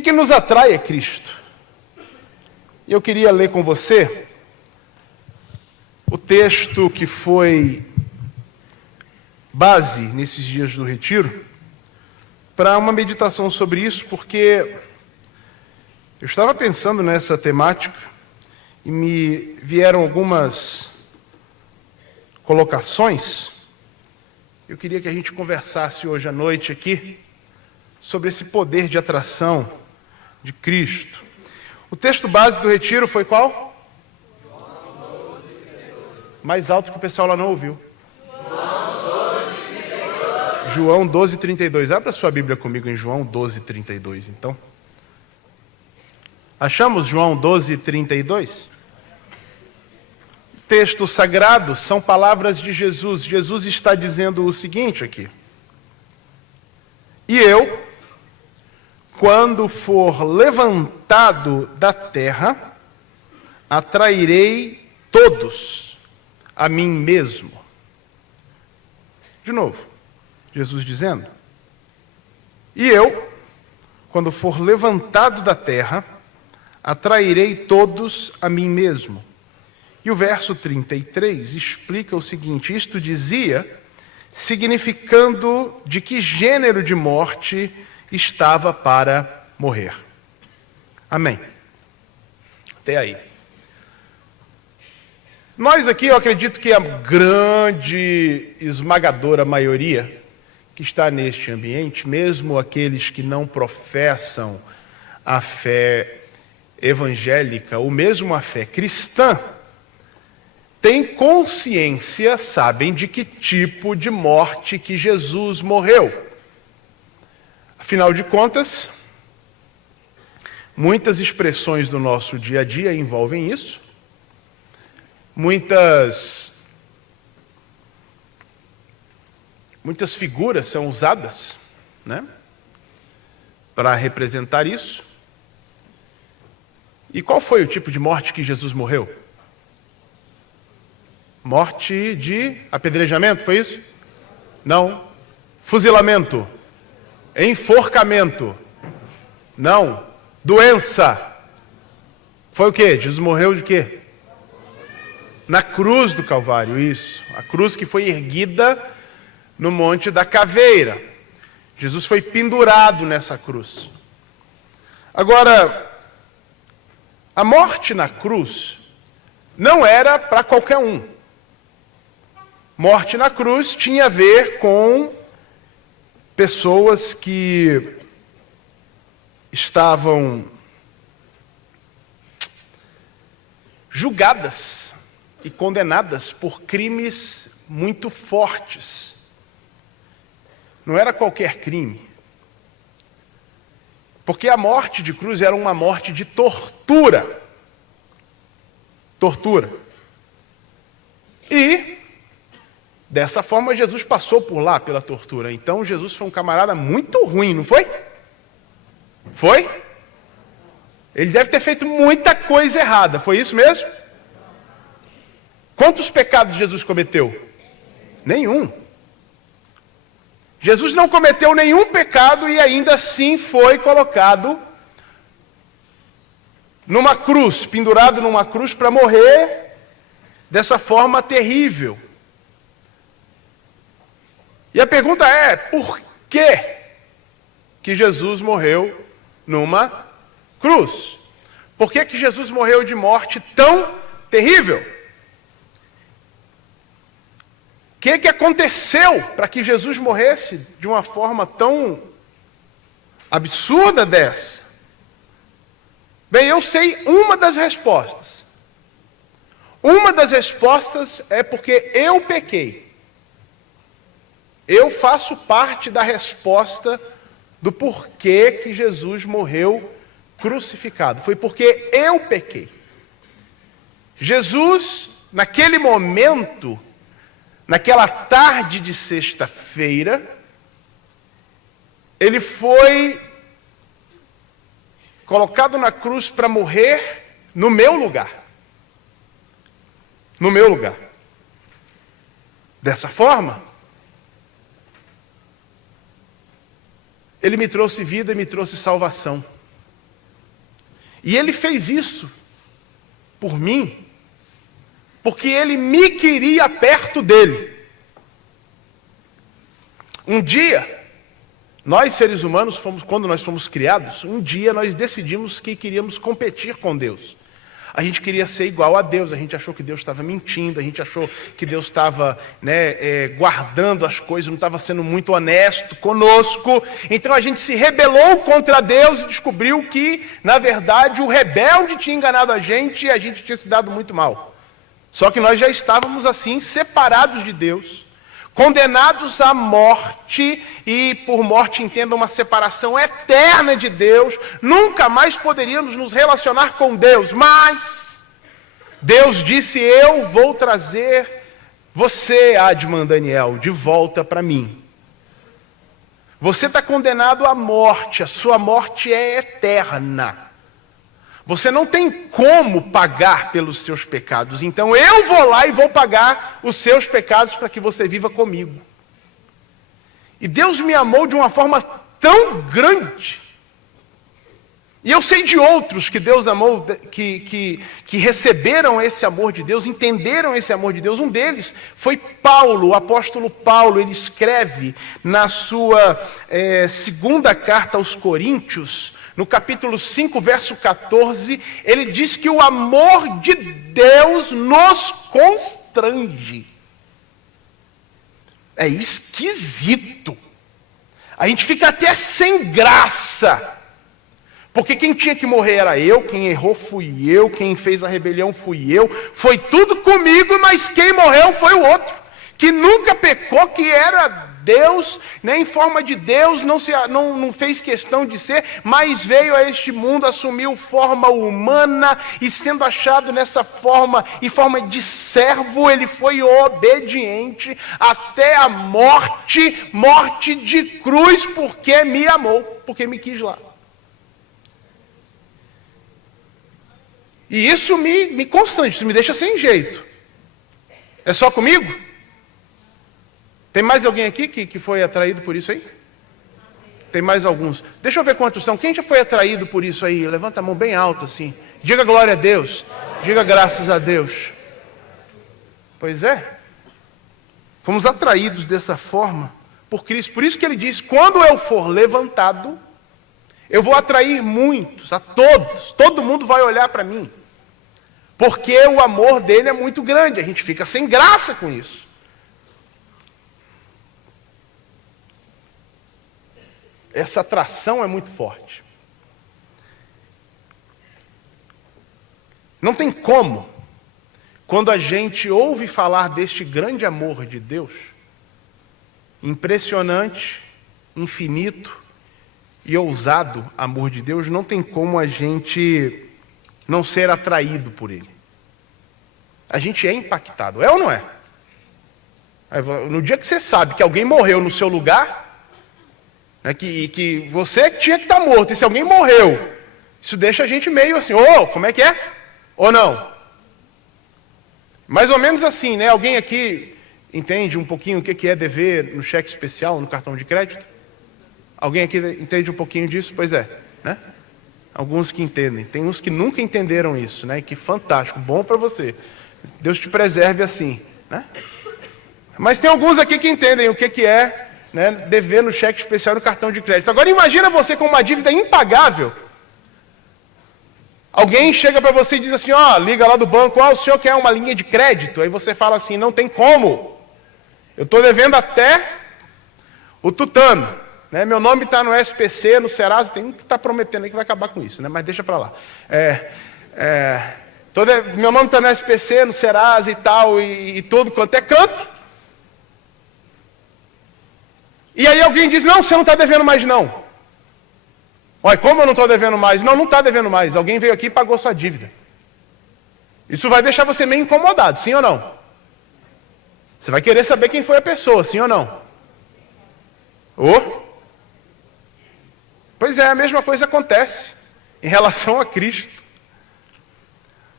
que nos atrai a Cristo? Eu queria ler com você o texto que foi base nesses dias do retiro, para uma meditação sobre isso, porque eu estava pensando nessa temática e me vieram algumas colocações. Eu queria que a gente conversasse hoje à noite aqui sobre esse poder de atração de Cristo. O texto base do retiro foi qual? Mais alto que o pessoal lá não ouviu. João 12:32. Abra sua Bíblia comigo em João 12:32, então. Achamos João 12:32? Texto sagrado são palavras de Jesus. Jesus está dizendo o seguinte aqui: e eu, quando for levantado da terra, atrairei todos a mim mesmo. De novo, Jesus dizendo: e eu, quando for levantado da terra, atrairei todos a mim mesmo. E o verso 33 explica o seguinte: isto dizia, significando de que gênero de morte estava para morrer. Amém. Até aí. Nós aqui, eu acredito que a grande, esmagadora maioria que está neste ambiente, mesmo aqueles que não professam a fé evangélica, ou mesmo a fé cristã, têm consciência, sabem de que tipo de morte que Jesus morreu. Afinal de contas, muitas expressões do nosso dia a dia envolvem isso. Muitas figuras são usadas, né, para representar isso. E qual foi o tipo de morte que Jesus morreu? Morte de apedrejamento, foi isso? Não. Fuzilamento. Enforcamento. Não. Doença. Foi o quê? Jesus morreu de quê? Na cruz do Calvário, isso. A cruz que foi erguida no Monte da Caveira. Jesus foi pendurado nessa cruz. Agora, a morte na cruz não era para qualquer um. Morte na cruz tinha a ver com pessoas que estavam julgadas e condenadas por crimes muito fortes. Não era qualquer crime. Porque a morte de cruz era uma morte de tortura. Tortura. E, dessa forma, Jesus passou por lá pela tortura. Então, Jesus foi um camarada muito ruim, não foi? Foi? Ele deve ter feito muita coisa errada, foi isso mesmo? Quantos pecados Jesus cometeu? Nenhum. Jesus não cometeu nenhum pecado e ainda assim foi colocado numa cruz, pendurado numa cruz para morrer dessa forma terrível. E a pergunta é, por que Jesus morreu numa cruz? Por que Jesus morreu de morte tão terrível? O que aconteceu para que Jesus morresse de uma forma tão absurda dessa? Bem, eu sei uma das respostas. Uma das respostas é porque eu pequei. Eu faço parte da resposta do porquê que Jesus morreu crucificado. Foi porque eu pequei. Jesus, naquele momento, naquela tarde de sexta-feira, ele foi colocado na cruz para morrer no meu lugar. No meu lugar. Dessa forma, ele me trouxe vida e me trouxe salvação. E ele fez isso por mim, porque ele me queria perto dele. Um dia, nós seres humanos, quando nós fomos criados, um dia nós decidimos que queríamos competir com Deus. A gente queria ser igual a Deus, a gente achou que Deus estava mentindo, a gente achou que Deus estava guardando as coisas, não estava sendo muito honesto conosco. Então a gente se rebelou contra Deus e descobriu que, na verdade, o rebelde tinha enganado a gente e a gente tinha se dado muito mal. Só que nós já estávamos assim, separados de Deus, condenados à morte, e por morte entenda uma separação eterna de Deus, nunca mais poderíamos nos relacionar com Deus, mas Deus disse: eu vou trazer você, Adman Daniel, de volta para mim. Você está condenado à morte, a sua morte é eterna. Você não tem como pagar pelos seus pecados, então eu vou lá e vou pagar os seus pecados para que você viva comigo. E Deus me amou de uma forma tão grande, e eu sei de outros que Deus amou, que receberam esse amor de Deus, entenderam esse amor de Deus. Um deles foi Paulo, o apóstolo Paulo. Ele escreve na sua segunda carta aos Coríntios, no capítulo 5, verso 14, ele diz que o amor de Deus nos constrange. É esquisito. A gente fica até sem graça. Porque quem tinha que morrer era eu, quem errou fui eu, quem fez a rebelião fui eu. Foi tudo comigo, mas quem morreu foi o outro, que nunca pecou, que era Deus, nem em forma de Deus, não fez questão de ser, mas veio a este mundo, assumiu forma humana, e sendo achado nessa forma, em forma de servo, ele foi obediente até a morte, morte de cruz, porque me amou, porque me quis lá. E isso me constrange, isso me deixa sem jeito. É só comigo? Tem mais alguém aqui que foi atraído por isso aí? Tem mais alguns. Deixa eu ver quantos são. Quem já foi atraído por isso aí? Levanta a mão bem alto assim. Diga glória a Deus. Diga graças a Deus. Pois é. Fomos atraídos dessa forma por Cristo. Por isso que ele diz: quando eu for levantado, eu vou atrair muitos, a todos. Todo mundo vai olhar para mim. Porque o amor dele é muito grande. A gente fica sem graça com isso. Essa atração é muito forte. Não tem como, quando a gente ouve falar deste grande amor de Deus, impressionante, infinito e ousado amor de Deus, não tem como a gente não ser atraído por ele. A gente é impactado, é ou não é? No dia que você sabe que alguém morreu no seu lugar, que você tinha que estar morto, e se alguém morreu, isso deixa a gente meio assim: como é que é? Ou não? Mais ou menos assim, né? Alguém aqui entende um pouquinho o que é dever no cheque especial, no cartão de crédito? Alguém aqui entende um pouquinho disso? Pois é, né? Alguns que entendem. Tem uns que nunca entenderam isso, né? Que fantástico, bom para você. Deus te preserve assim, né? Mas tem alguns aqui que entendem o que é, né, dever no cheque especial, no cartão de crédito. Agora imagina você com uma dívida impagável. Alguém chega para você e diz assim: liga lá do banco, o senhor quer uma linha de crédito? Aí você fala assim: não tem como. Eu estou devendo até o tutano. Né? Meu nome está no SPC, no Serasa, tem um que está prometendo aí que vai acabar com isso, né? Mas deixa para lá. Meu nome está no SPC, no Serasa e tal, e tudo quanto é canto. E aí alguém diz: não, você não está devendo mais não. Olha, como eu não estou devendo mais? Não está devendo mais. Alguém veio aqui e pagou sua dívida. Isso vai deixar você meio incomodado, sim ou não? Você vai querer saber quem foi a pessoa, sim ou não? Pois é, a mesma coisa acontece em relação a Cristo.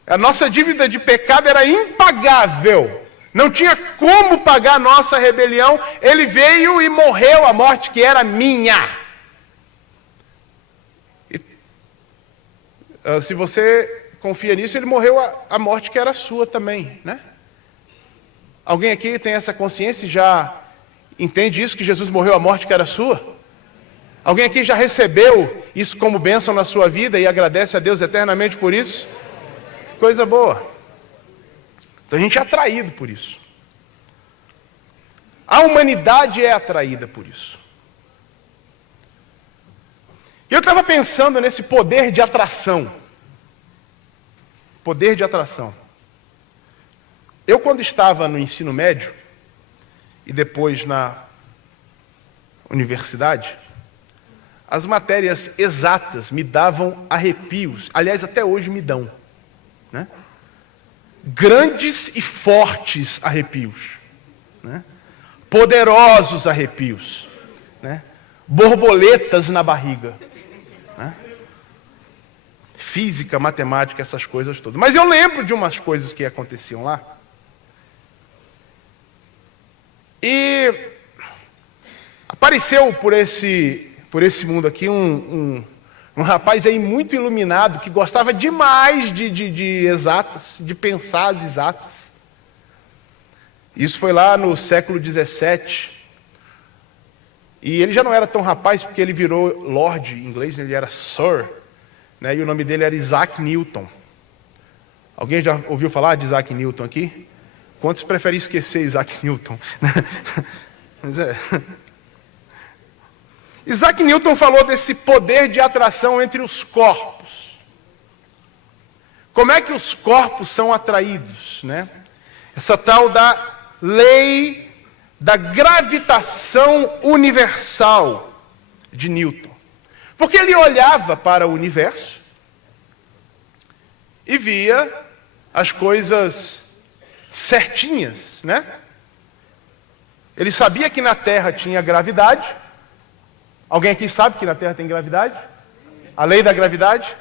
A nossa dívida de pecado era impagável. Não tinha como pagar a nossa rebelião. Ele veio e morreu a morte que era minha. Se você confia nisso, ele morreu a morte que era sua também, né? Alguém aqui tem essa consciência e já entende isso, que Jesus morreu a morte que era sua? Alguém aqui já recebeu isso como bênção na sua vida e agradece a Deus eternamente por isso? Coisa boa. Então a gente é atraído por isso. A humanidade é atraída por isso. Eu estava pensando nesse poder de atração. Poder de atração. Eu, quando estava no ensino médio e depois na universidade, as matérias exatas me davam arrepios. Aliás, até hoje me dão, né? Grandes e fortes arrepios, né? Poderosos arrepios, né? Borboletas na barriga, né? Física, matemática, essas coisas todas. Mas eu lembro de umas coisas que aconteciam lá. E apareceu por esse mundo aqui um rapaz aí muito iluminado, que gostava demais de exatas, de pensar as exatas. Isso foi lá no século 17. E ele já não era tão rapaz, porque ele virou Lord em inglês, ele era Sir, né? E o nome dele era Isaac Newton. Alguém já ouviu falar de Isaac Newton aqui? Quantos preferem esquecer Isaac Newton? Mas Isaac Newton falou desse poder de atração entre os corpos. Como é que os corpos são atraídos, né? Essa tal da lei da gravitação universal de Newton. Porque ele olhava para o universo e via as coisas certinhas, né? Ele sabia que na Terra tinha gravidade. Alguém aqui sabe que na Terra tem gravidade? A lei da gravidade?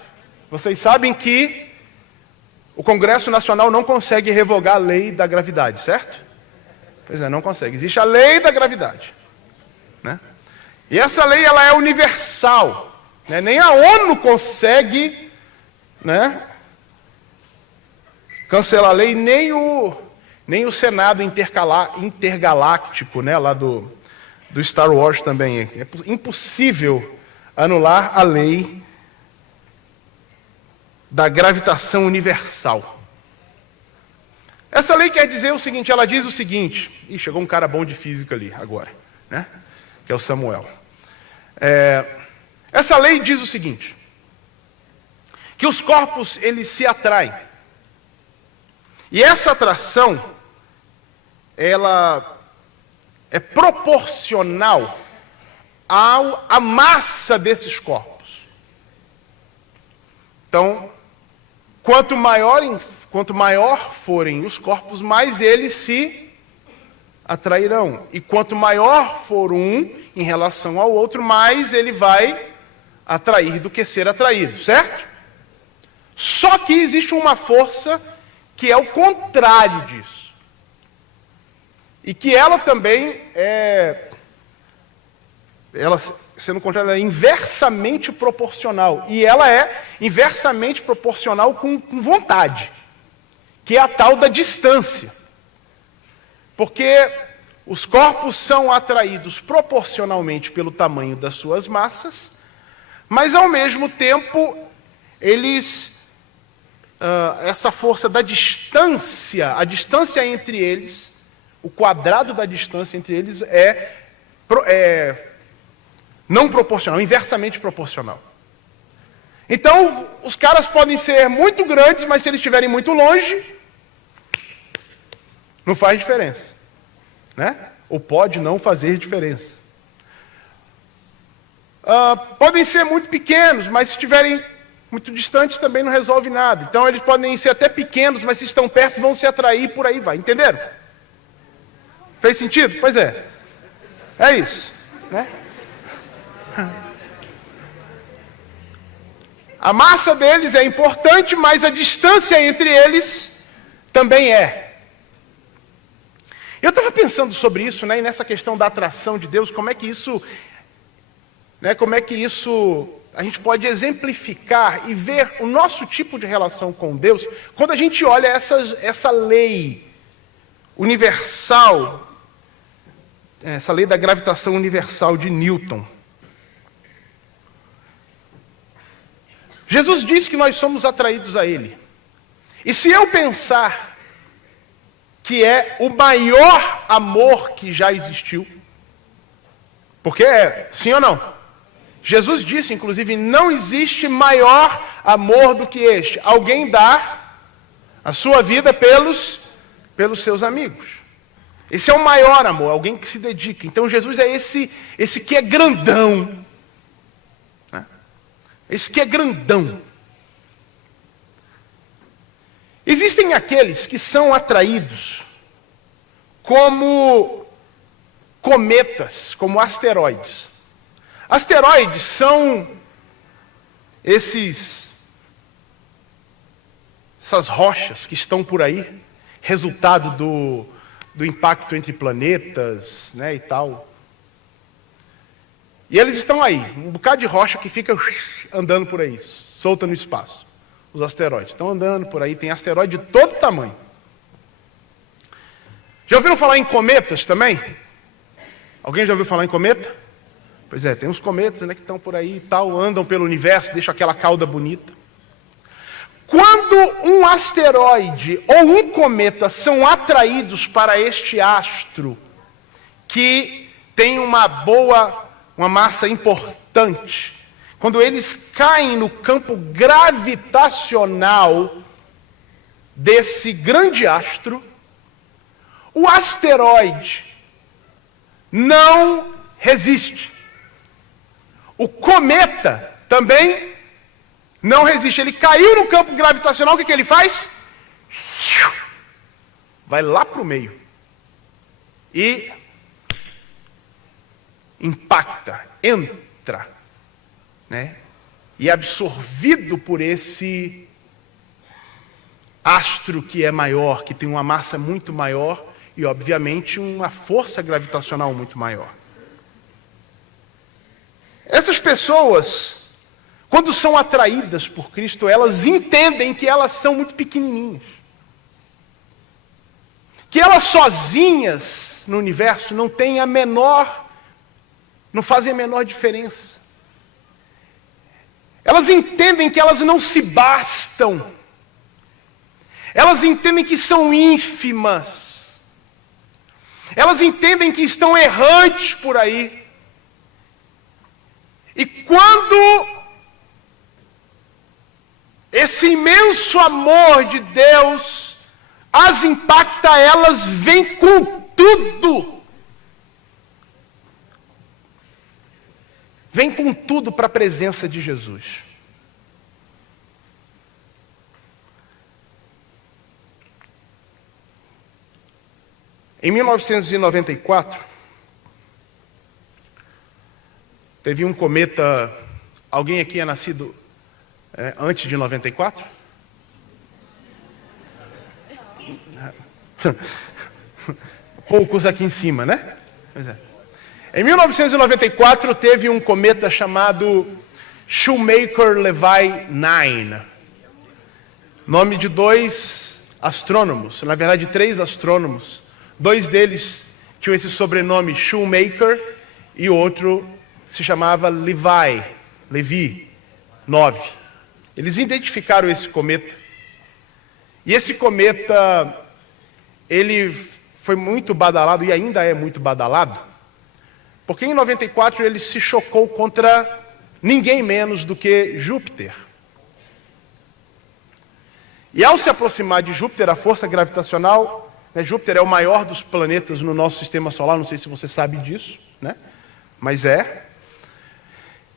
Vocês sabem que o Congresso Nacional não consegue revogar a lei da gravidade, certo? Pois é, não consegue. Existe a lei da gravidade, né? E essa lei, ela é universal, né? Nem a ONU consegue, né, cancelar a lei, nem o Senado intergaláctico, né, lá do Star Wars também. É impossível anular a lei da gravitação universal. Essa lei quer dizer o seguinte, ela diz o seguinte, e chegou um cara bom de física ali agora, né? Que é o Samuel. Essa lei diz o seguinte, que os corpos, eles se atraem. E essa atração, ela é proporcional à massa desses corpos. Então, quanto maior forem os corpos, mais eles se atrairão. E quanto maior for um em relação ao outro, mais ele vai atrair do que ser atraído, certo? Só que existe uma força que é o contrário disso. E que ela também sendo contrária, ela é inversamente proporcional. E ela é inversamente proporcional com vontade, que é a tal da distância. Porque os corpos são atraídos proporcionalmente pelo tamanho das suas massas, mas ao mesmo tempo, essa força da distância, a distância entre eles, o quadrado da distância entre eles é não proporcional, inversamente proporcional. Então, os caras podem ser muito grandes, mas se eles estiverem muito longe, não faz diferença, né? Ou pode não fazer diferença. Podem ser muito pequenos, mas se estiverem muito distantes também não resolve nada. Então, eles podem ser até pequenos, mas se estão perto vão se atrair, por aí vai. Entenderam? Fez sentido? Pois é. É isso, né? A massa deles é importante, mas a distância entre eles também é. Eu estava pensando sobre isso, né, e nessa questão da atração de Deus, como é que isso a gente pode exemplificar e ver o nosso tipo de relação com Deus quando a gente olha essa lei universal, essa lei da gravitação universal de Newton. Jesus disse que nós somos atraídos a Ele. E se eu pensar que é o maior amor que já existiu, porque sim ou não? Jesus disse, inclusive, não existe maior amor do que este. Alguém dá a sua vida pelos seus amigos. Esse é o maior amor, alguém que se dedica. Então Jesus é esse que é grandão. Né? Esse que é grandão. Existem aqueles que são atraídos como cometas, como asteroides. Asteroides são essas rochas que estão por aí, resultado do impacto entre planetas, né, e tal. E eles estão aí, um bocado de rocha que fica andando por aí, solta no espaço. Os asteroides estão andando por aí, tem asteroide de todo tamanho. Já ouviram falar em cometas também? Alguém já ouviu falar em cometa? Pois é, tem uns cometas, né, que estão por aí e tal, andam pelo universo, deixam aquela cauda bonita. Quando um asteroide ou um cometa são atraídos para este astro, que tem uma massa importante, quando eles caem no campo gravitacional desse grande astro, o asteroide não resiste. O cometa também não resiste. Ele caiu no campo gravitacional, o que ele faz? Vai lá para o meio. E impacta, entra, né? E é absorvido por esse astro que é maior, que tem uma massa muito maior e, obviamente, uma força gravitacional muito maior. Essas pessoas, quando são atraídas por Cristo, elas entendem que elas são muito pequenininhas. Que elas sozinhas no universo não fazem a menor diferença. Elas entendem que elas não se bastam. Elas entendem que são ínfimas. Elas entendem que estão errantes por aí. E quando esse imenso amor de Deus as impacta, elas vêm com tudo. Vêm com tudo para a presença de Jesus. Em 1994, teve um cometa. Alguém aqui é nascido antes de 94? Poucos aqui em cima, né? Pois é. Em 1994 teve um cometa chamado Shoemaker-Levy 9. Nome de 2 astrônomos, na verdade 3 astrônomos. 2 deles tinham esse sobrenome Shoemaker e outro se chamava Levi 9. Eles identificaram esse cometa. E esse cometa, ele foi muito badalado e ainda é muito badalado, porque em 94 ele se chocou contra ninguém menos do que Júpiter. E ao se aproximar de Júpiter, a força gravitacional, né, Júpiter é o maior dos planetas no nosso sistema solar, não sei se você sabe disso, né? Mas é.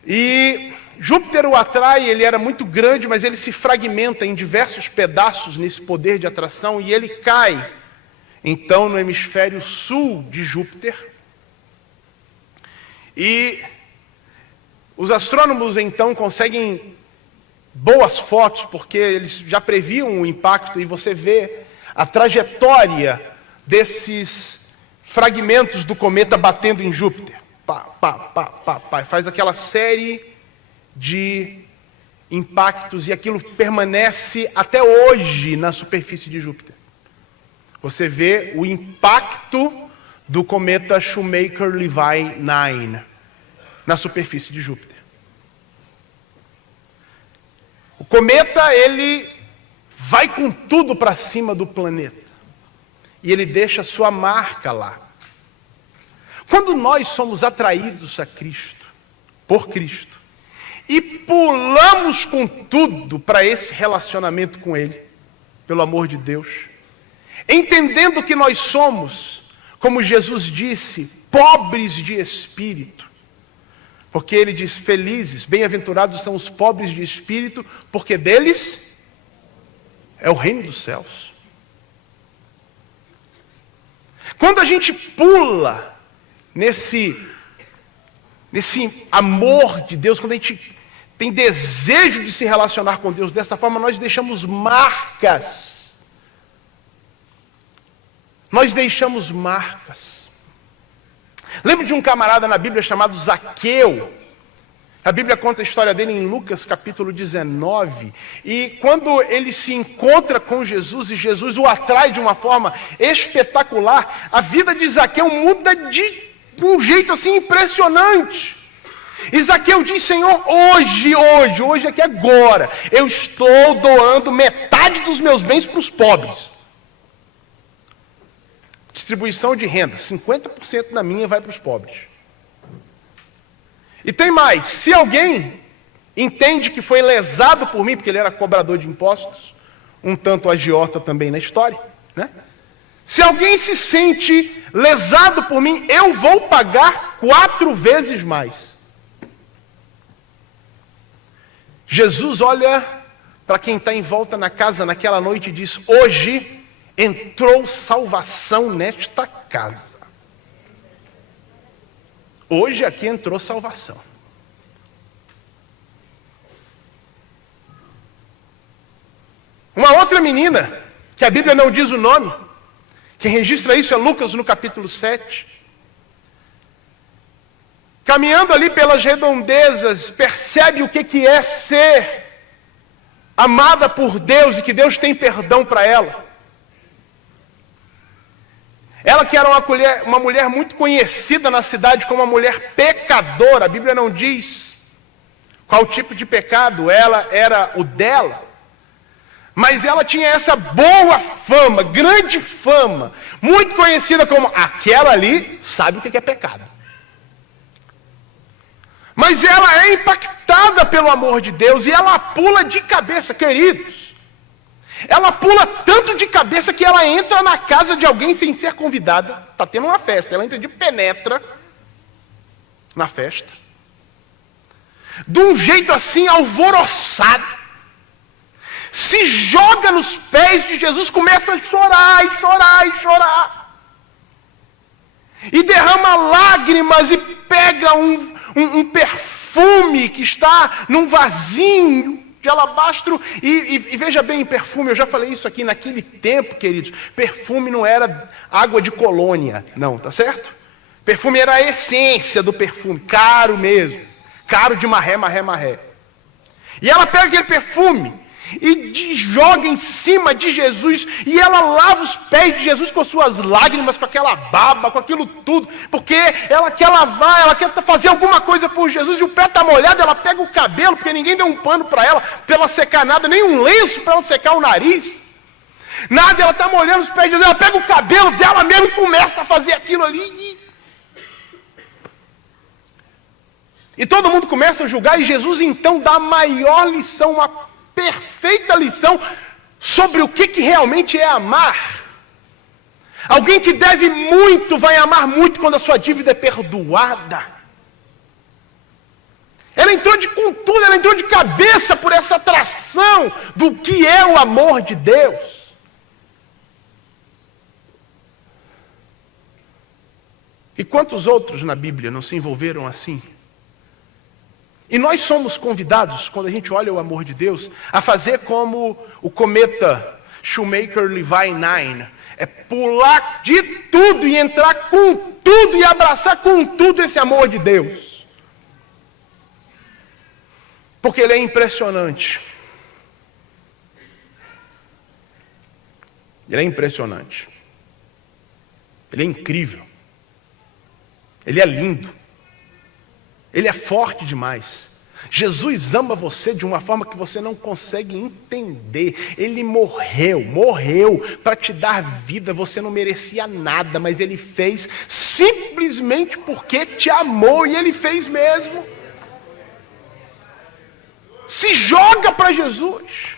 E Júpiter o atrai, ele era muito grande, mas ele se fragmenta em diversos pedaços nesse poder de atração e ele cai, então, no hemisfério sul de Júpiter. E os astrônomos, então, conseguem boas fotos, porque eles já previam o impacto e você vê a trajetória desses fragmentos do cometa batendo em Júpiter. Pá, pá, pá, pá, pá, faz aquela série de impactos, e aquilo permanece até hoje na superfície de Júpiter. Você vê o impacto do cometa Shoemaker-Levy 9 na superfície de Júpiter. O cometa, ele vai com tudo para cima do planeta. E ele deixa sua marca lá. Quando nós somos atraídos a Cristo, por Cristo, e pulamos com tudo para esse relacionamento com Ele, pelo amor de Deus, entendendo que nós somos, como Jesus disse, pobres de espírito, porque Ele diz, felizes, bem-aventurados são os pobres de espírito, porque deles é o reino dos céus. Quando a gente pula nesse amor de Deus, quando a gente tem desejo de se relacionar com Deus dessa forma, nós deixamos marcas. Nós deixamos marcas. Lembro de um camarada na Bíblia chamado Zaqueu. A Bíblia conta a história dele em Lucas capítulo 19. E quando ele se encontra com Jesus e Jesus o atrai de uma forma espetacular, a vida de Zaqueu muda de um jeito assim impressionante. E Zaqueu diz, Senhor, hoje aqui agora, eu estou doando metade dos meus bens para os pobres. Distribuição de renda, 50% da minha vai para os pobres. E tem mais, se alguém entende que foi lesado por mim, porque ele era cobrador de impostos, um tanto agiota também na história, né? Se alguém se sente lesado por mim, eu vou pagar 4 vezes mais. Jesus olha para quem está em volta na casa naquela noite e diz, hoje entrou salvação nesta casa. Hoje aqui entrou salvação. Uma outra menina, que a Bíblia não diz o nome, quem registra isso é Lucas no capítulo 7. Caminhando ali pelas redondezas, percebe o que é ser amada por Deus e que Deus tem perdão para ela. Ela que era uma mulher muito conhecida na cidade como uma mulher pecadora, a Bíblia não diz qual tipo de pecado ela era o dela. Mas ela tinha essa boa fama, grande fama, muito conhecida como aquela ali sabe o que é pecado. Mas ela é impactada pelo amor de Deus e ela pula de cabeça, queridos. Ela pula tanto de cabeça que ela entra na casa de alguém sem ser convidada. Está tendo uma festa, ela entra de penetra na festa. De um jeito assim alvoroçado. Se joga nos pés de Jesus, começa a chorar e chorar e chorar. E derrama lágrimas e pega um perfume que está num vasinho de alabastro, e veja bem, perfume, eu já falei isso aqui, naquele tempo, queridos, perfume não era água de colônia, não, tá certo? Perfume era a essência do perfume, caro mesmo, caro de marré. E ela pega aquele perfume e joga em cima de Jesus, e ela lava os pés de Jesus com suas lágrimas, com aquela baba, com aquilo tudo, porque ela quer lavar, ela quer fazer alguma coisa por Jesus, e o pé está molhado, ela pega o cabelo, porque ninguém deu um pano para ela secar nada, nem um lenço para ela secar o nariz, nada, ela está molhando os pés de Jesus, ela pega o cabelo dela mesmo e começa a fazer aquilo ali, e todo mundo começa a julgar, e Jesus então dá a maior lição, uma perfeita lição sobre o que realmente é amar. Alguém que deve muito vai amar muito quando a sua dívida é perdoada. Ela entrou com tudo, ela entrou de cabeça por essa atração do que é o amor de Deus. E quantos outros na Bíblia não se envolveram assim? E nós somos convidados, quando a gente olha o amor de Deus, a fazer como o cometa Shoemaker-Levy 9. É pular de tudo e entrar com tudo e abraçar com tudo esse amor de Deus. Porque ele é impressionante. Ele é impressionante. Ele é incrível. Ele é lindo. Ele é forte demais. Jesus ama você de uma forma que você não consegue entender. Ele morreu para te dar vida. Você não merecia nada, mas ele fez simplesmente porque te amou, e ele fez mesmo. Se joga para Jesus.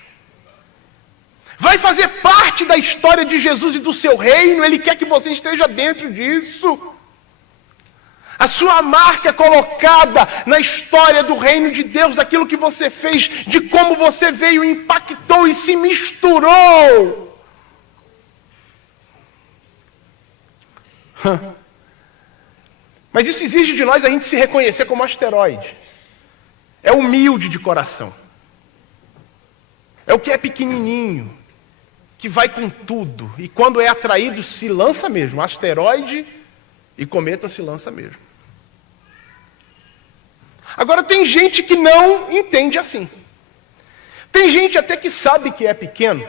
Vai fazer parte da história de Jesus e do seu reino. Ele quer que você esteja dentro disso. A sua marca é colocada na história do reino de Deus, daquilo que você fez, de como você veio, impactou e se misturou. Mas isso exige de nós a gente se reconhecer como asteroide. É humilde de coração. É o que é pequenininho, que vai com tudo. E quando é atraído, se lança mesmo. Asteroide e cometa se lança mesmo. Agora, tem gente que não entende assim. Tem gente até que sabe que é pequeno,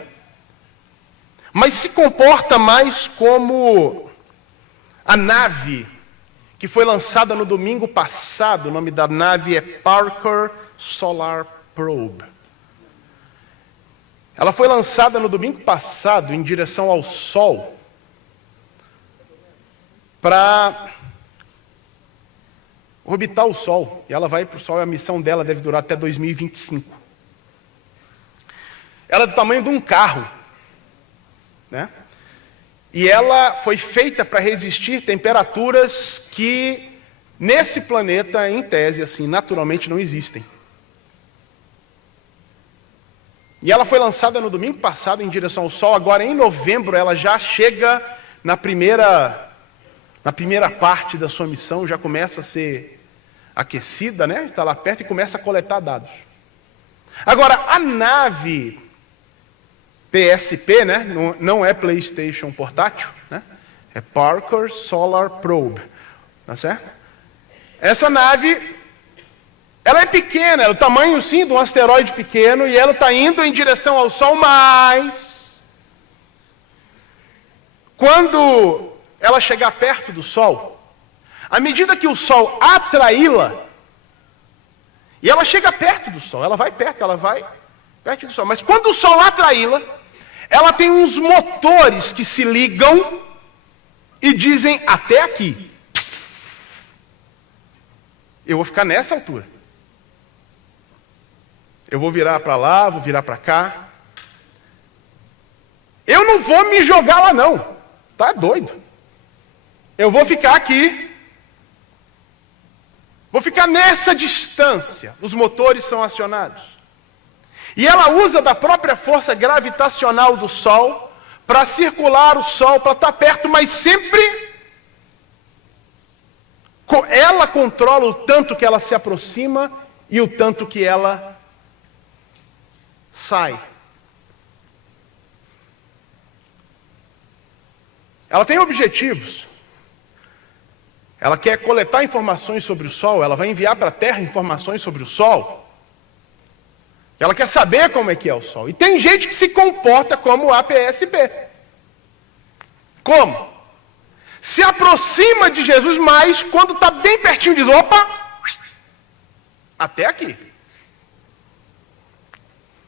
mas se comporta mais como a nave que foi lançada no domingo passado. O nome da nave é Parker Solar Probe. Ela foi lançada no domingo passado em direção ao Sol para orbitar o Sol. E ela vai para o Sol, e a missão dela deve durar até 2025. Ela é do tamanho de um carro, né? E ela foi feita para resistir temperaturas que nesse planeta, em tese, assim, naturalmente não existem. E ela foi lançada no domingo passado em direção ao Sol. Agora, em novembro, ela já chega na primeira parte da sua missão, já começa a ser aquecida, né? Está lá perto e começa a coletar dados. Agora, a nave PSP, né? Não é PlayStation portátil, né? É Parker Solar Probe, tá certo? Essa nave, ela é pequena, é o tamanho sim de um asteroide pequeno, e ela está indo em direção ao Sol, mas quando ela chegar perto do Sol, à medida que o Sol atraí-la, e ela chega perto do Sol, ela vai perto do Sol, mas quando o Sol atraí-la, ela tem uns motores que se ligam e dizem: até aqui. Eu vou ficar nessa altura. Eu vou virar para lá, vou virar para cá. Eu não vou me jogar lá não. Tá doido. Eu vou ficar aqui. Vou ficar nessa distância. Os motores são acionados. E ela usa da própria força gravitacional do Sol para circular o Sol, para estar perto, mas sempre ela controla o tanto que ela se aproxima e o tanto que ela sai. Ela tem objetivos. Ela quer coletar informações sobre o Sol, ela vai enviar para a Terra informações sobre o Sol. Ela quer saber como é que é o Sol. E tem gente que se comporta como a PSP. Como? Se aproxima de Jesus, mas quando está bem pertinho diz: opa, até aqui.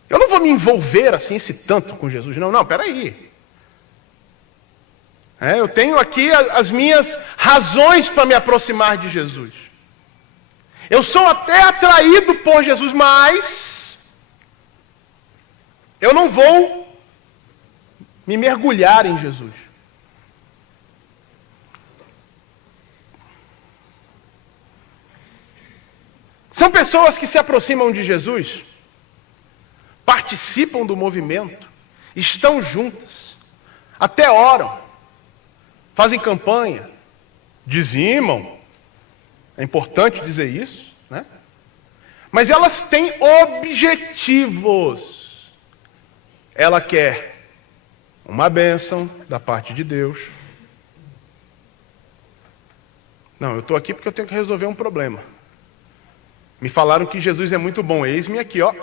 Eu não vou me envolver assim esse tanto com Jesus. Não, peraí. Eu tenho aqui as minhas razões para me aproximar de Jesus. Eu sou até atraído por Jesus, mas eu não vou me mergulhar em Jesus. São pessoas que se aproximam de Jesus, participam do movimento, estão juntas, até oram, fazem campanha, dizimam. É importante dizer isso, né? Mas elas têm objetivos. Ela quer uma bênção da parte de Deus. Não, eu estou aqui porque eu tenho que resolver um problema. Me falaram que Jesus é muito bom. Eis-me aqui, ó.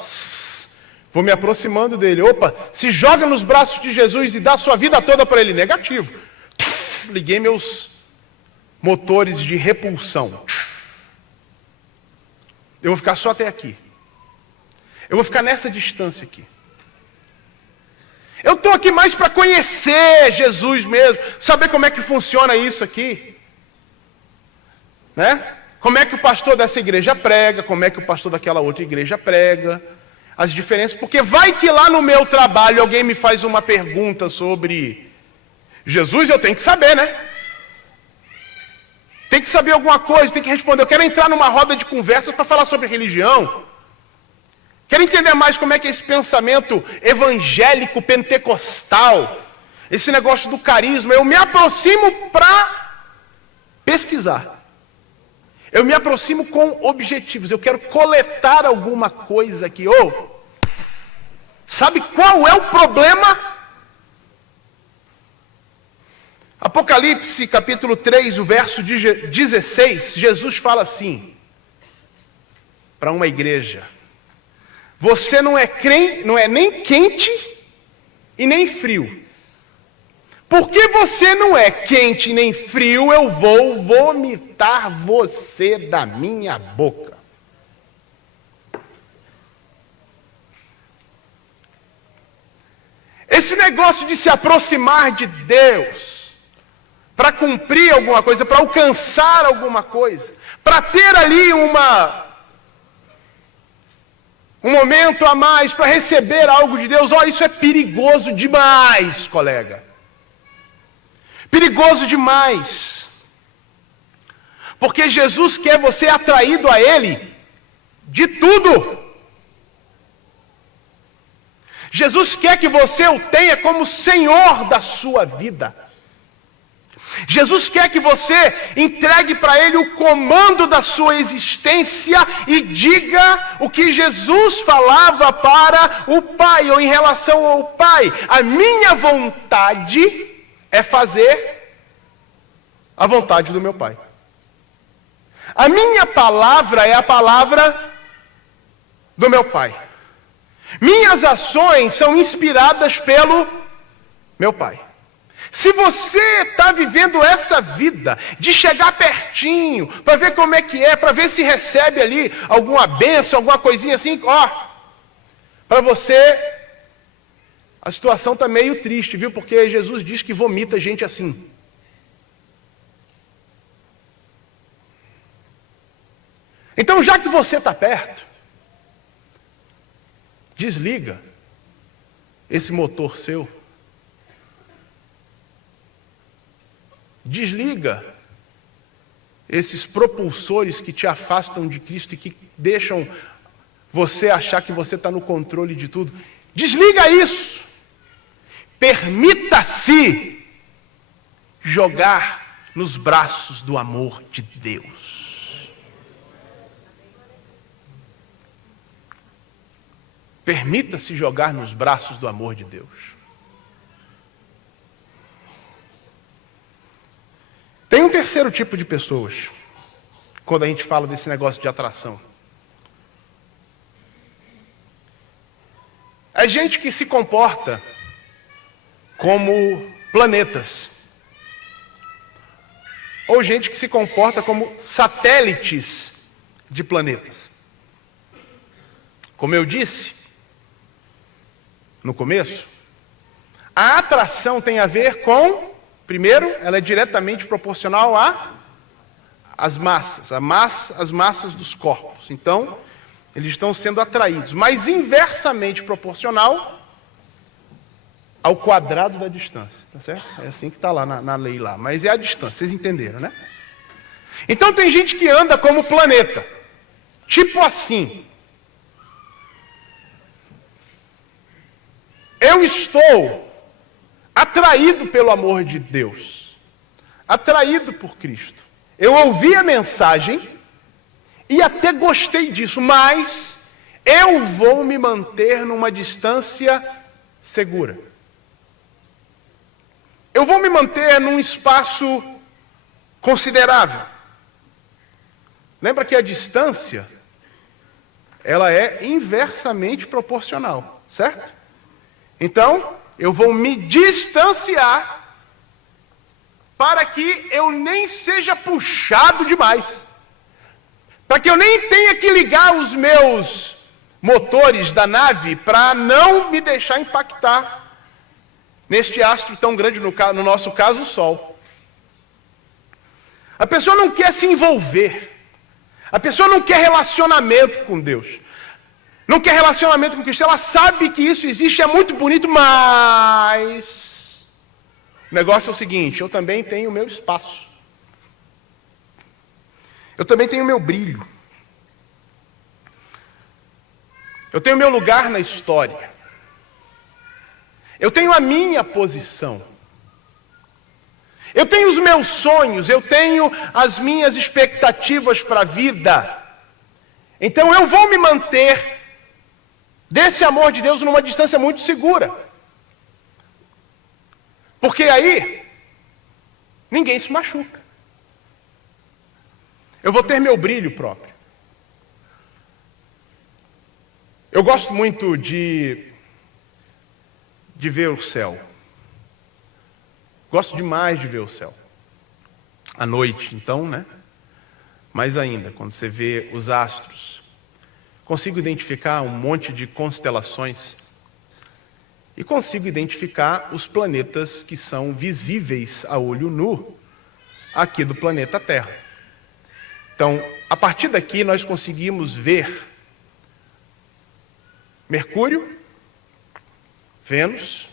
Vou me aproximando dele. Opa, se joga nos braços de Jesus e dá a sua vida toda para ele. Negativo. Liguei meus motores de repulsão. Eu vou ficar só até aqui. Eu vou ficar nessa distância aqui. Eu estou aqui mais para conhecer Jesus mesmo. Saber como é que funciona isso aqui. Né? Como é que o pastor dessa igreja prega. Como é que o pastor daquela outra igreja prega. As diferenças. Porque vai que lá no meu trabalho alguém me faz uma pergunta sobre Jesus, eu tenho que saber, né? Tem que saber alguma coisa, tem que responder. Eu quero entrar numa roda de conversa para falar sobre religião. Quero entender mais como é que é esse pensamento evangélico, pentecostal, esse negócio do carisma. Eu me aproximo para pesquisar. Eu me aproximo com objetivos. Eu quero coletar alguma coisa aqui. Sabe qual é o problema? Apocalipse capítulo 3, o verso 16, Jesus fala assim, para uma igreja: você não é nem quente e nem frio. Porque você não é quente nem frio, eu vou vomitar você da minha boca. Esse negócio de se aproximar de Deus, para cumprir alguma coisa, para alcançar alguma coisa, para ter ali um momento a mais, para receber algo de Deus, isso é perigoso demais, colega. Perigoso demais. Porque Jesus quer você atraído a Ele de tudo. Jesus quer que você o tenha como Senhor da sua vida. Jesus quer que você entregue para Ele o comando da sua existência e diga o que Jesus falava para o Pai, ou em relação ao Pai. A minha vontade é fazer a vontade do meu Pai. A minha palavra é a palavra do meu Pai. Minhas ações são inspiradas pelo meu Pai. Se você está vivendo essa vida de chegar pertinho, para ver como é que é, para ver se recebe ali alguma bênção, alguma coisinha assim, para você, a situação está meio triste, viu? Porque Jesus diz que vomita gente assim. Então, já que você está perto, desliga esse motor seu. Desliga esses propulsores que te afastam de Cristo e que deixam você achar que você está no controle de tudo. Desliga isso. Permita-se jogar nos braços do amor de Deus. Permita-se jogar nos braços do amor de Deus. Tem um terceiro tipo de pessoas, quando a gente fala desse negócio de atração. É gente que se comporta como planetas. Ou gente que se comporta como satélites de planetas. Como eu disse no começo, a atração tem a ver com, primeiro, ela é diretamente proporcional às massas, as massas dos corpos. Então, eles estão sendo atraídos, mas inversamente proporcional ao quadrado da distância, tá certo? É assim que está lá na lei lá, mas é a distância, vocês entenderam, né? Então tem gente que anda como planeta, tipo assim. Eu estou atraído pelo amor de Deus, atraído por Cristo. Eu ouvi a mensagem e até gostei disso, mas eu vou me manter numa distância segura. Eu vou me manter num espaço considerável. Lembra que a distância ela é inversamente proporcional, certo? Então, eu vou me distanciar para que eu nem seja puxado demais. Para que eu nem tenha que ligar os meus motores da nave para não me deixar impactar neste astro tão grande, no nosso caso, o Sol. A pessoa não quer se envolver. A pessoa não quer relacionamento com Deus. Não quer relacionamento com Cristo. Ela sabe que isso existe, é muito bonito, mas o negócio é o seguinte: eu também tenho o meu espaço. Eu também tenho o meu brilho. Eu tenho o meu lugar na história. Eu tenho a minha posição. Eu tenho os meus sonhos, eu tenho as minhas expectativas para a vida. Então eu vou me manter desse amor de Deus numa distância muito segura. Porque aí ninguém se machuca. Eu vou ter meu brilho próprio. Eu gosto muito de ver o céu. Gosto demais de ver o céu. À noite, então, né? Mais ainda, quando você vê os astros. Consigo identificar um monte de constelações. E consigo identificar os planetas que são visíveis a olho nu aqui do planeta Terra. Então, a partir daqui nós conseguimos ver Mercúrio, Vênus,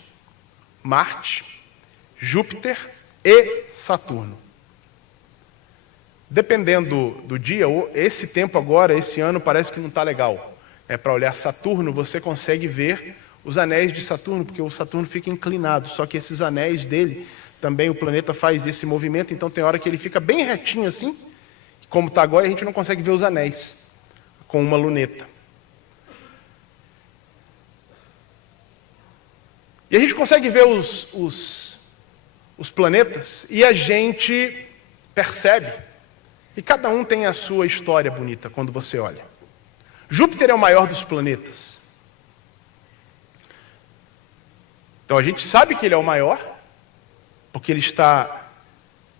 Marte, Júpiter e Saturno. Dependendo do dia, esse tempo agora, esse ano, parece que não está legal. Para olhar Saturno, você consegue ver os anéis de Saturno, porque o Saturno fica inclinado, só que esses anéis dele, também o planeta faz esse movimento, então tem hora que ele fica bem retinho assim, como está agora, a gente não consegue ver os anéis com uma luneta. E a gente consegue ver os planetas e a gente percebe. E cada um tem a sua história bonita quando você olha. Júpiter é o maior dos planetas. Então a gente sabe que ele é o maior, porque ele está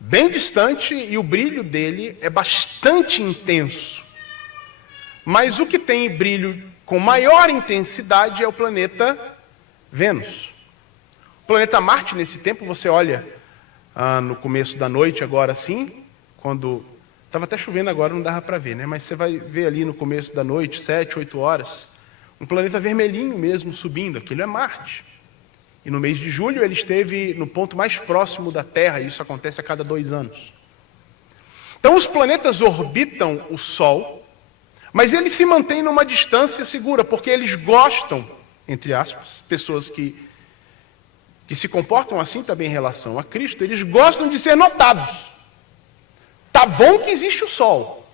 bem distante e o brilho dele é bastante intenso. Mas o que tem brilho com maior intensidade é o planeta Vênus. O planeta Marte, nesse tempo, você olha no começo da noite, agora assim, quando... Estava até chovendo agora, não dava para ver, né? Mas você vai ver ali no começo da noite, 7, 8 horas, um planeta vermelhinho mesmo subindo. Aquilo é Marte. E no mês de julho ele esteve no ponto mais próximo da Terra, e isso acontece a cada 2 anos. Então os planetas orbitam o Sol, mas eles se mantêm numa distância segura, porque eles gostam, entre aspas, pessoas que se comportam assim também em relação a Cristo, eles gostam de ser notados. Tá bom que existe o Sol,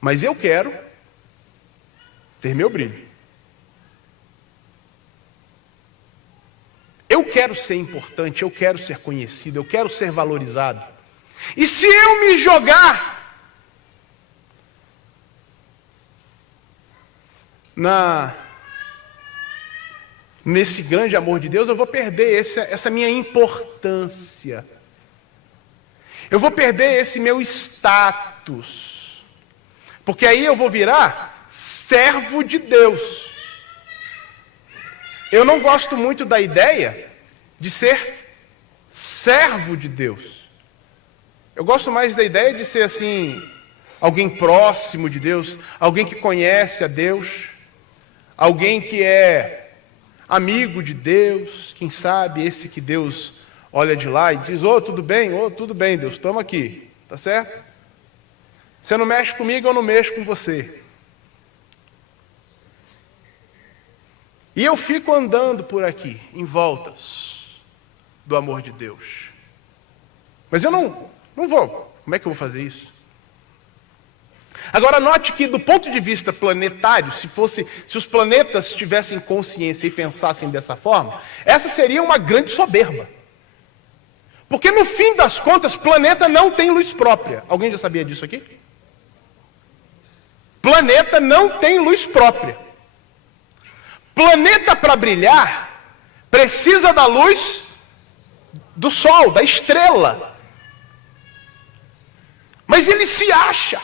mas eu quero ter meu brilho. Eu quero ser importante, eu quero ser conhecido, eu quero ser valorizado. E se eu me jogar nesse grande amor de Deus, eu vou perder essa minha importância. Eu vou perder esse meu status. Porque aí eu vou virar servo de Deus. Eu não gosto muito da ideia de ser servo de Deus. Eu gosto mais da ideia de ser assim, alguém próximo de Deus, alguém que conhece a Deus, alguém que é amigo de Deus, quem sabe esse que Deus olha de lá e diz: tudo bem, tudo bem, Deus, estamos aqui, tá certo? Você não mexe comigo, eu não mexo com você. E eu fico andando por aqui, em voltas do amor de Deus. Mas eu não vou. Como é que eu vou fazer isso? Agora note que do ponto de vista planetário, se os planetas tivessem consciência e pensassem dessa forma, essa seria uma grande soberba. Porque no fim das contas, planeta não tem luz própria. Alguém já sabia disso aqui? Planeta não tem luz própria. Planeta, para brilhar, precisa da luz do sol, da estrela. Mas ele se acha.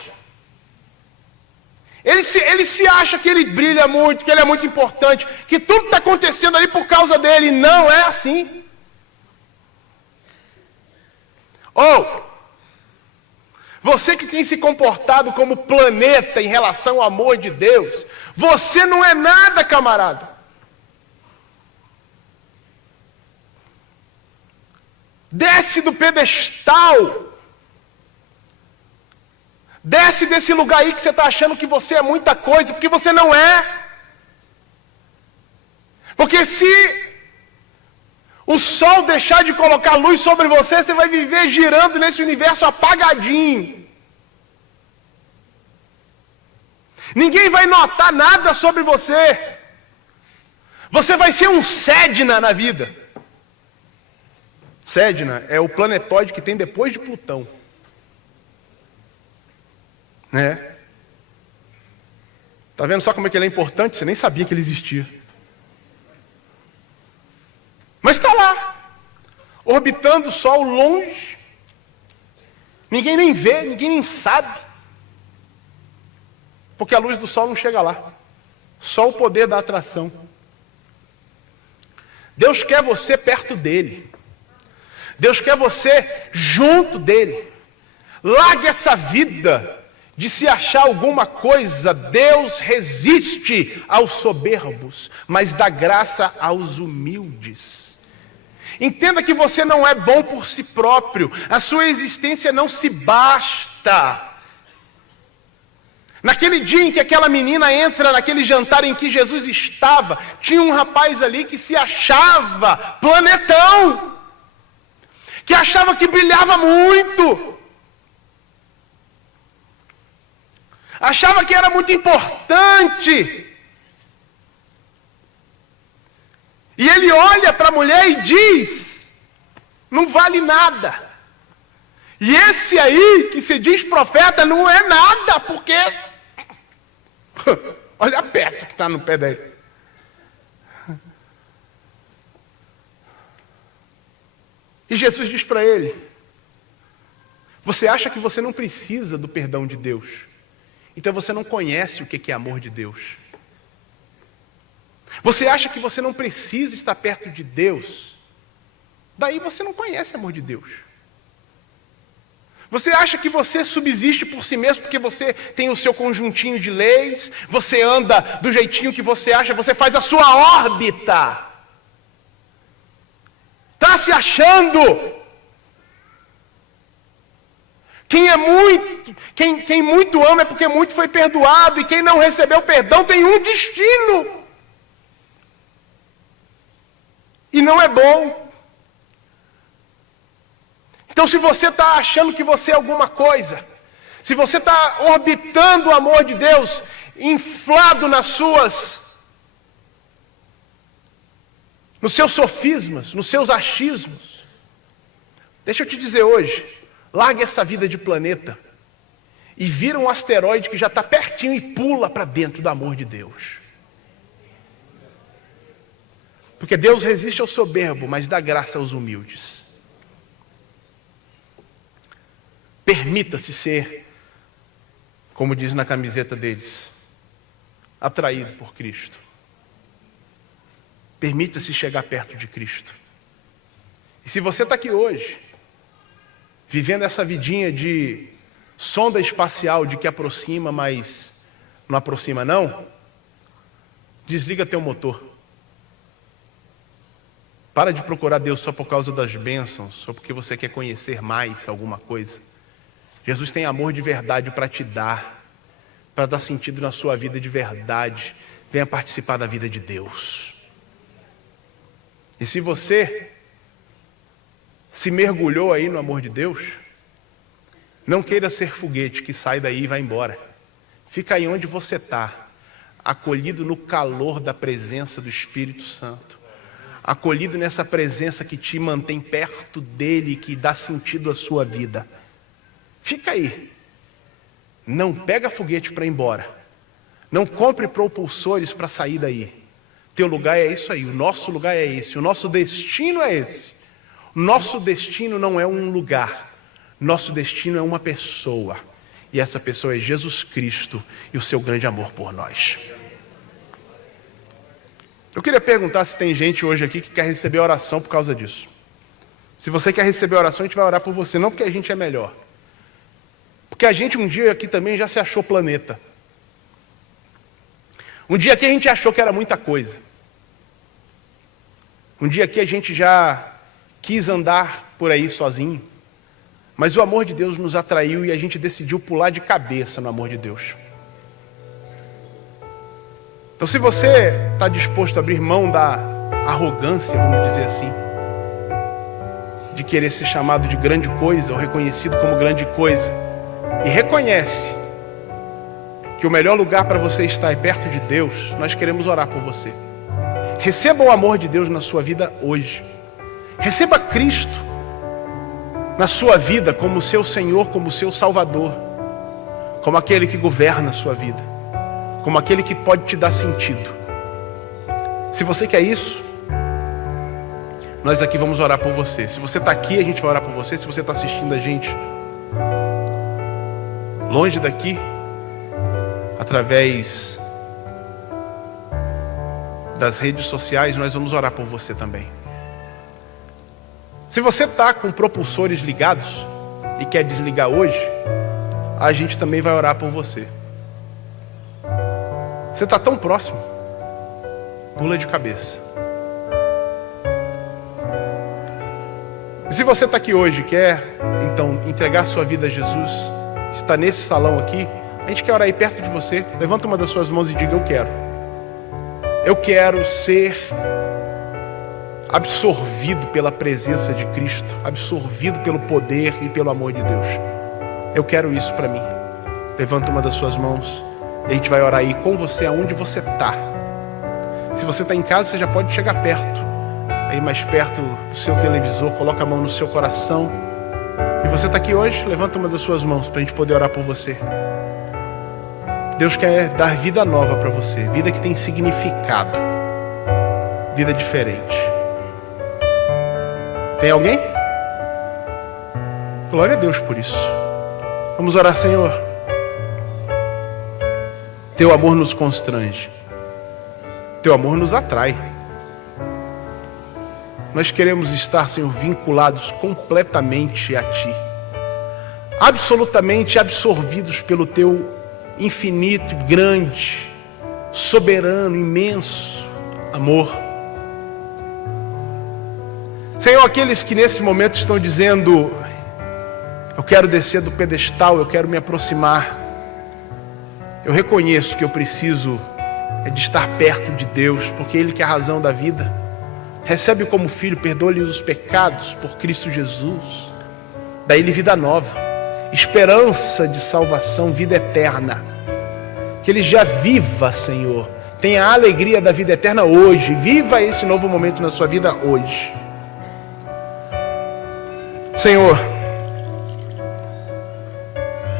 Ele se acha que ele brilha muito, que ele é muito importante, que tudo está acontecendo ali por causa dele. Não é assim. Você que tem se comportado como planeta em relação ao amor de Deus, você não é nada, camarada. Desce do pedestal. Desce desse lugar aí que você está achando que você é muita coisa, porque você não é. Porque se o sol deixar de colocar luz sobre você, você vai viver girando nesse universo apagadinho. Ninguém vai notar nada sobre você. Você vai ser um Sedna na vida. Sedna é o planetóide que tem depois de Plutão. Tá vendo só como é que ele é importante? Você nem sabia que ele existia. Mas está lá, orbitando o Sol longe. Ninguém nem vê, ninguém nem sabe. Porque a luz do Sol não chega lá. Só o poder da atração. Deus quer você perto dele. Deus quer você junto dele. Largue essa vida de se achar alguma coisa. Deus resiste aos soberbos, mas dá graça aos humildes. Entenda que você não é bom por si próprio. A sua existência não se basta. Naquele dia em que aquela menina entra naquele jantar em que Jesus estava, tinha um rapaz ali que se achava planetão, que achava que brilhava muito, achava que era muito importante. E ele olha para a mulher e diz: não vale nada. E esse aí, que se diz profeta, não é nada, porque olha a peça que está no pé dele. E Jesus diz para ele: você acha que você não precisa do perdão de Deus? Então você não conhece o que é amor de Deus. Você acha que você não precisa estar perto de Deus? Daí você não conhece amor de Deus. Você acha que você subsiste por si mesmo porque você tem o seu conjuntinho de leis, você anda do jeitinho que você acha, você faz a sua órbita. Está se achando. Quem muito ama é porque muito foi perdoado, e quem não recebeu perdão tem um destino. E não é bom. Então, se você está achando que você é alguma coisa, se você está orbitando o amor de Deus, inflado nos seus sofismas, nos seus achismos, deixa eu te dizer hoje, largue essa vida de planeta e vira um asteroide que já está pertinho e pula para dentro do amor de Deus. Porque Deus resiste ao soberbo, mas dá graça aos humildes. Permita-se ser, como diz na camiseta deles, atraído por Cristo. Permita-se chegar perto de Cristo. E se você está aqui hoje, vivendo essa vidinha de sonda espacial, de que aproxima, mas não aproxima não, desliga teu motor. Para de procurar Deus só por causa das bênçãos, só porque você quer conhecer mais alguma coisa. Jesus tem amor de verdade para te dar, para dar sentido na sua vida de verdade. Venha participar da vida de Deus. E se você se mergulhou aí no amor de Deus, não queira ser foguete que sai daí e vai embora. Fica aí onde você está, acolhido no calor da presença do Espírito Santo, acolhido nessa presença que te mantém perto dele, que dá sentido à sua vida. Fica aí. Não pega foguete para ir embora. Não compre propulsores para sair daí. Teu lugar é isso aí, o nosso lugar é esse, o nosso destino é esse. O nosso destino não é um lugar, nosso destino é uma pessoa. E essa pessoa é Jesus Cristo e o seu grande amor por nós. Eu queria perguntar se tem gente hoje aqui que quer receber oração por causa disso. Se você quer receber oração, a gente vai orar por você, não porque a gente é melhor. Porque a gente um dia aqui também já se achou planeta. Um dia aqui a gente achou que era muita coisa. Um dia aqui a gente já quis andar por aí sozinho. Mas o amor de Deus nos atraiu e a gente decidiu pular de cabeça no amor de Deus. Então, se você está disposto a abrir mão da arrogância, vamos dizer assim, de querer ser chamado de grande coisa ou reconhecido como grande coisa, e reconhece que o melhor lugar para você estar é perto de Deus, nós queremos orar por você. Receba o amor de Deus na sua vida hoje. Receba Cristo na sua vida como seu Senhor, como seu Salvador, como aquele que governa a sua vida, como aquele que pode te dar sentido. Se você quer isso, nós aqui vamos orar por você. Se você está aqui, a gente vai orar por você. Se você está assistindo a gente longe daqui, através das redes sociais, nós vamos orar por você também. Se você está com propulsores ligados e quer desligar hoje, a gente também vai orar por você. Você está tão próximo, pula de cabeça. E se você está aqui hoje e quer, então, entregar sua vida a Jesus, está nesse salão aqui, a gente quer orar aí perto de você. Levanta uma das suas mãos e diga: eu quero. Eu quero ser absorvido pela presença de Cristo, absorvido pelo poder e pelo amor de Deus. Eu quero isso para mim. Levanta uma das suas mãos e a gente vai orar aí com você aonde você está. Se você está em casa, você já pode chegar perto, aí mais perto do seu televisor, coloca a mão no seu coração. E você está aqui hoje, levanta uma das suas mãos para a gente poder orar por você. Deus quer dar vida nova para você, vida que tem significado, vida diferente. Tem alguém? Glória a Deus por isso. Vamos orar. Senhor, teu amor nos constrange, teu amor nos atrai. Nós queremos estar, Senhor, vinculados completamente a Ti, absolutamente absorvidos pelo Teu infinito, grande, soberano, imenso amor. Senhor, aqueles que nesse momento estão dizendo: eu quero descer do pedestal, eu quero me aproximar, eu reconheço que eu preciso de estar perto de Deus, porque Ele que é a razão da vida. Recebe como filho, perdoa-lhe os pecados por Cristo Jesus, dá-lhe vida nova, esperança de salvação, vida eterna. Que ele já viva, Senhor, tenha a alegria da vida eterna hoje, viva esse novo momento na sua vida hoje. Senhor,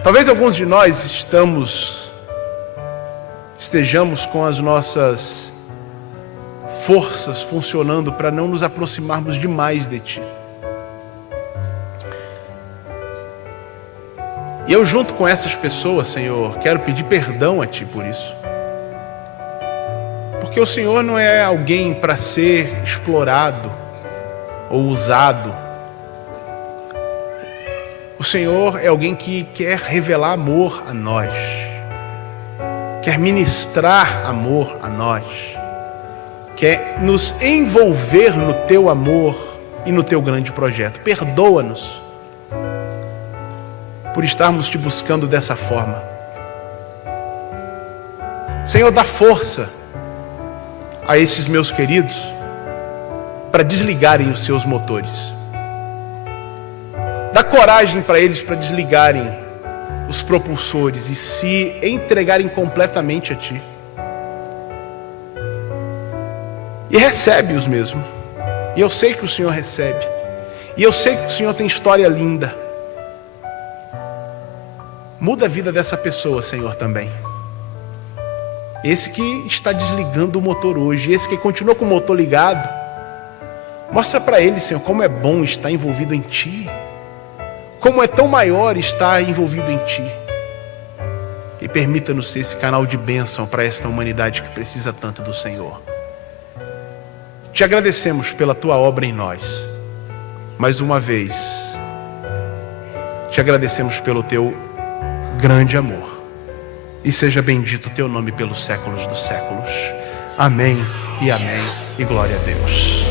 talvez alguns de nós estejamos com as nossas forças funcionando para não nos aproximarmos demais de Ti. E eu, junto com essas pessoas, Senhor, quero pedir perdão a Ti por isso. Porque o Senhor não é alguém para ser explorado ou usado. O Senhor é alguém que quer revelar amor a nós, quer ministrar amor a nós, quer nos envolver no Teu amor e no Teu grande projeto. Perdoa-nos por estarmos Te buscando dessa forma. Senhor, dá força a esses meus queridos para desligarem os seus motores. Dá coragem para eles para desligarem os propulsores e se entregarem completamente a Ti. E recebe-os mesmo. E eu sei que o Senhor recebe. E eu sei que o Senhor tem história linda. Muda a vida dessa pessoa, Senhor, também. esse que está desligando o motor hoje, esse que continua com o motor ligado. Mostra para ele, Senhor, como é bom estar envolvido em Ti, como é tão maior estar envolvido em Ti. E permita-nos ser esse canal de bênção para esta humanidade que precisa tanto do Senhor. Te agradecemos pela Tua obra em nós. Mais uma vez, te agradecemos pelo Teu grande amor. E seja bendito o Teu nome pelos séculos dos séculos. Amém e amém. E glória a Deus.